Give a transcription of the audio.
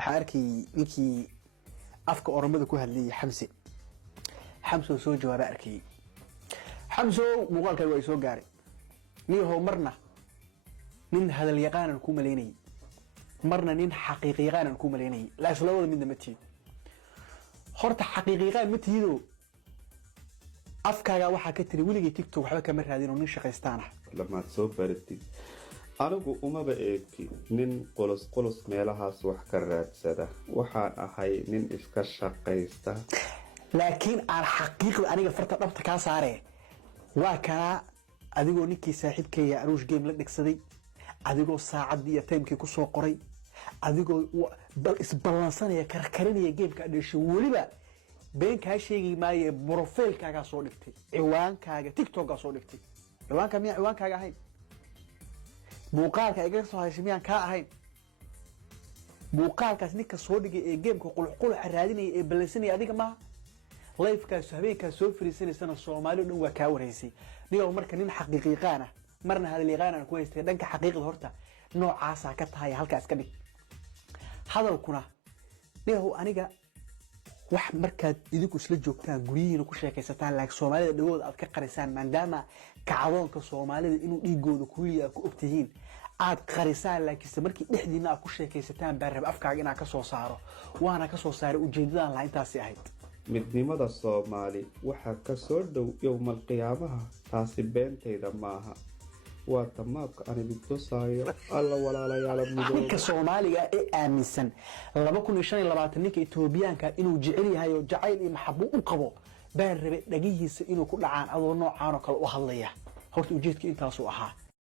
حاركي نكي أفكار أورمدا كوها اللي حمسة سو جواب أركي حمسة مقال كانوا يسوق جاري نيه هو مرنا من هذا اليقان نكون مليني مرنا نين حقيقي يقان نكون مليني لا سلوه من دمتي خرط حقيقي يقان متيدو أفكار واحد كتير ولقي تيك توك حبك مرة هذين ونش قيستانه لما تسوق بردي anigu umaba eegi nin qolos meelahaas wax ka raadsada waxaan ahay nin iska shaqaysta laakiin aan xaqiiqda aniga farta dhabta ka saaree waa kana adigoo ninkii saaxiibkay aruush game la dhigsaday adigoo saacadii iyo timekii ku soo qoray adigoo bal isbalansanaya karkarinaya gameka dhashay waliba been ka sheegay maaye profile-kaaga soo dhigtay ciwaankaaga tiktok-ka soo dhigtay ciwaanka miya ciwaankaaga ahayn muuqaalka iga soo hayshimiyaan ka ahayn muuqaalkaas ninka soo dhigay ee gameka qulqul raadinaya ee balansanaya adiga ma live-kaas habeenkaas soo fariisanaysan Soomaalidu dhan waa ka wareysay niyo marka nin xaqiiqiqaan ah marna hadal yaqaan ku haystay dhanka xaqiiqada horta noocaas ka tahay halkaas ka dhig hadalkuna niyo aniga wax markaad idinku isla joogtaan guriyiina ku sheekaysataan laakiin Soomaalida dhagood aad ka qarisaan maadaama kacdoonka Soomaalida inuu dhiigooda kuliya ku ogtihiin aad qarisaan laakiin markii dhexdiina aad ku sheekaysataan barab afkaaga inaa ka soo saaro waana ka soo saaray ujeedadaan la intaas ahayd midnimada Soomaali waxa ka soo dhow yawmal qiyaamaha taasi beentayda maaha waa tamaabka aan idinto saayo alla walaalayaal midowga Soomaaliga ee aaminsan 2025 ninka Itoobiyaanka inuu jecel yahay oo jacayl iyo maxbuub u qabo baan rabe dhagihiisa inuu ku dhacaan adoo noocaan oo kale u hadlaya horta ujeedka intaas uu ahaa